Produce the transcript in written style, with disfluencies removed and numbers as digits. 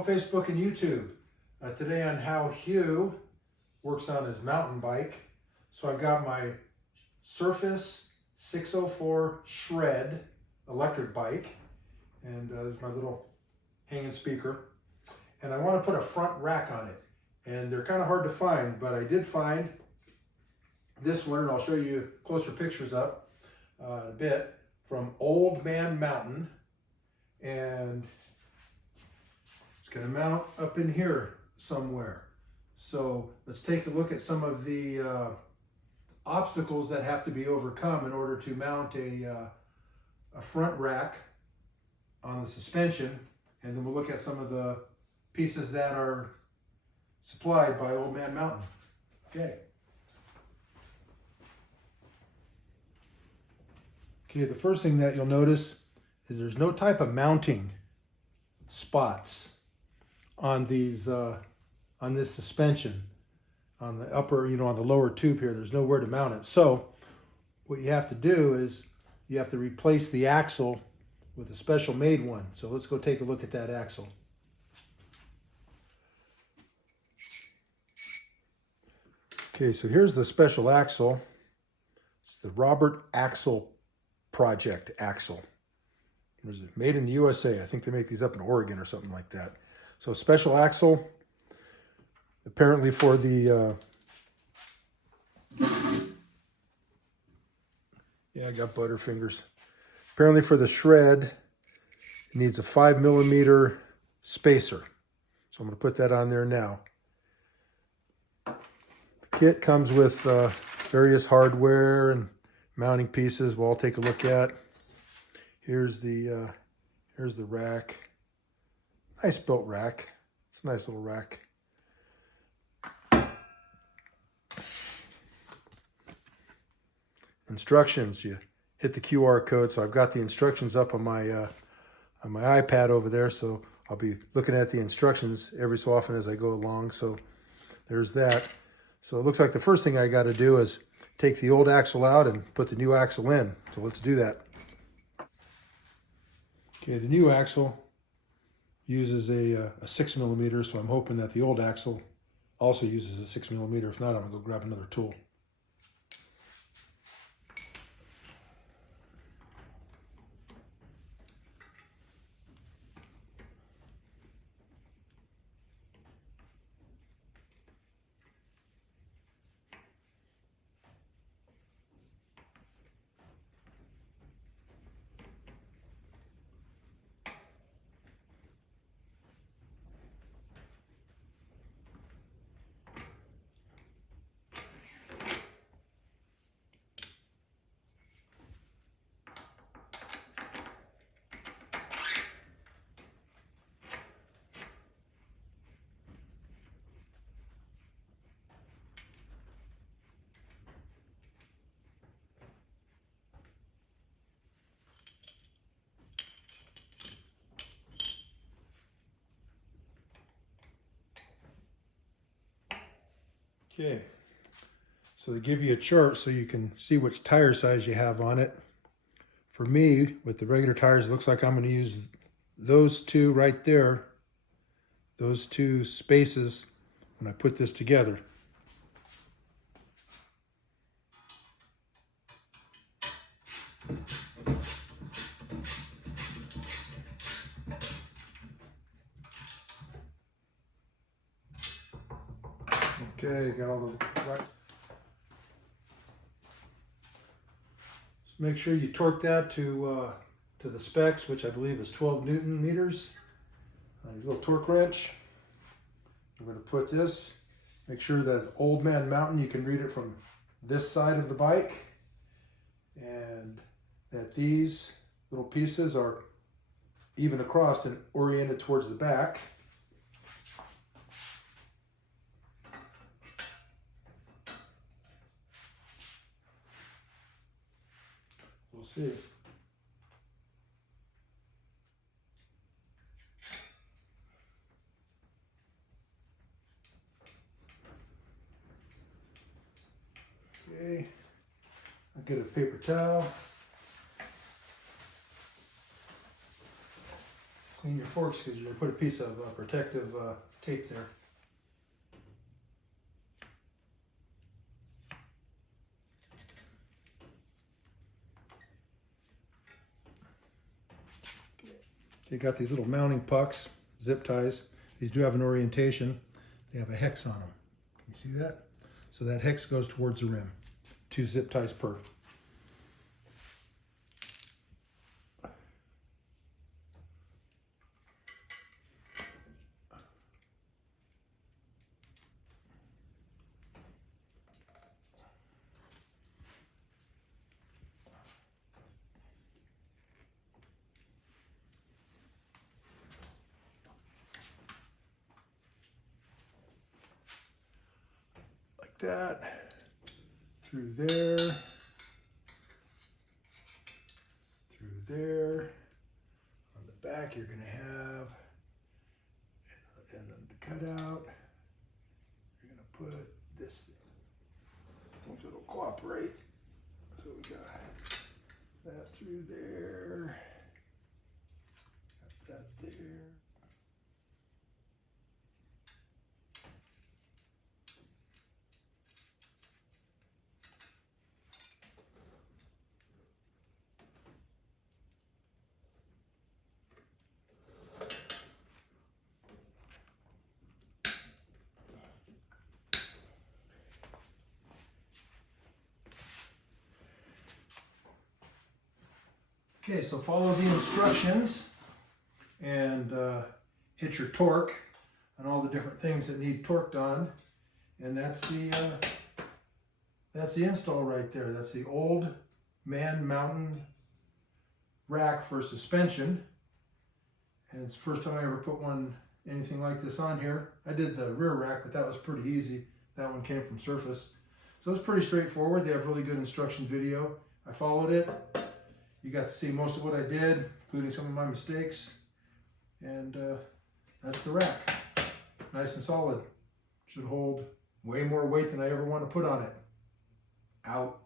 Hello Facebook and YouTube. Today on how Hugh works on his mountain bike. So I've got my Surface 604 Shred electric bike, and there's my little hanging speaker. And I want to put a front rack on it, and they're kind of hard to find, but I did find this one, and I'll show you closer pictures up in a bit, from Old Man Mountain, and it's going to mount up in here somewhere. So let's take a look at some of the obstacles that have to be overcome in order to mount a front rack on the suspension, and then we'll look at some of the pieces that are supplied by Old Man Mountain. Okay. Okay, the first thing that you'll notice is there's no type of mounting spots on these on this suspension, on the upper, on the lower tube here. There's nowhere to mount it. So what you have to do is you have to replace the axle with a special made one. So let's go take a look at that axle. Okay, so here's the special axle. It's the Robert Axle Project axle. There's it, made in the USA. I think they make these up in Oregon or something like that. So special axle, apparently for the, yeah, I got butterfingers. Apparently for the shred, it needs a 5mm spacer. So I'm going to put that on there now. The kit comes with various hardware and mounting pieces we'll all take a look at. Here's the rack. Nice built rack. It's a nice little rack. Instructions, you hit the QR code. So I've got the instructions up on my iPad over there, so I'll be looking at the instructions every so often as I go along. So there's that. So it looks like the first thing I got to do is take the old axle out and put the new axle in. So let's do that. Okay, the new axle uses a 6mm, so I'm hoping that the old axle also uses a 6mm. If not, I'm gonna go grab another tool. Okay, so they give you a chart so you can see which tire size you have on it. For me, with the regular tires, it looks like I'm going to use those two right there, those two spaces, when I put this together. Okay, got all the right. Just make sure you torque that to the specs, which I believe is 12 Newton meters. Your little torque wrench. I'm going to put this. Make sure that Old Man Mountain, you can read it from this side of the bike, and that these little pieces are even across and oriented towards the back. We'll see. Okay, I'll get a paper towel. Clean your forks because you're going to put a piece of protective tape there. You got these little mounting pucks, zip ties. These do have an orientation. They have a hex on them. Can you see that? So that hex goes towards the rim. 2 zip ties per. Like that. Through there. Through there. On the back you're going to have and then the cutout. You're going to put this thing. If it'll cooperate. So we got that through there. Got that there. Okay, so follow the instructions and hit your torque on all the different things that need torqued on, and that's the install right there. That's the old Man Mountain rack for suspension, and it's the first time I ever put anything like this on here. I did the rear rack, but that was pretty easy. That one came from Surface, so it's pretty straightforward. They have really good instruction video. I followed it. You got to see most of what I did, including some of my mistakes. And that's the rack. Nice and solid. Should hold way more weight than I ever want to put on it. Out.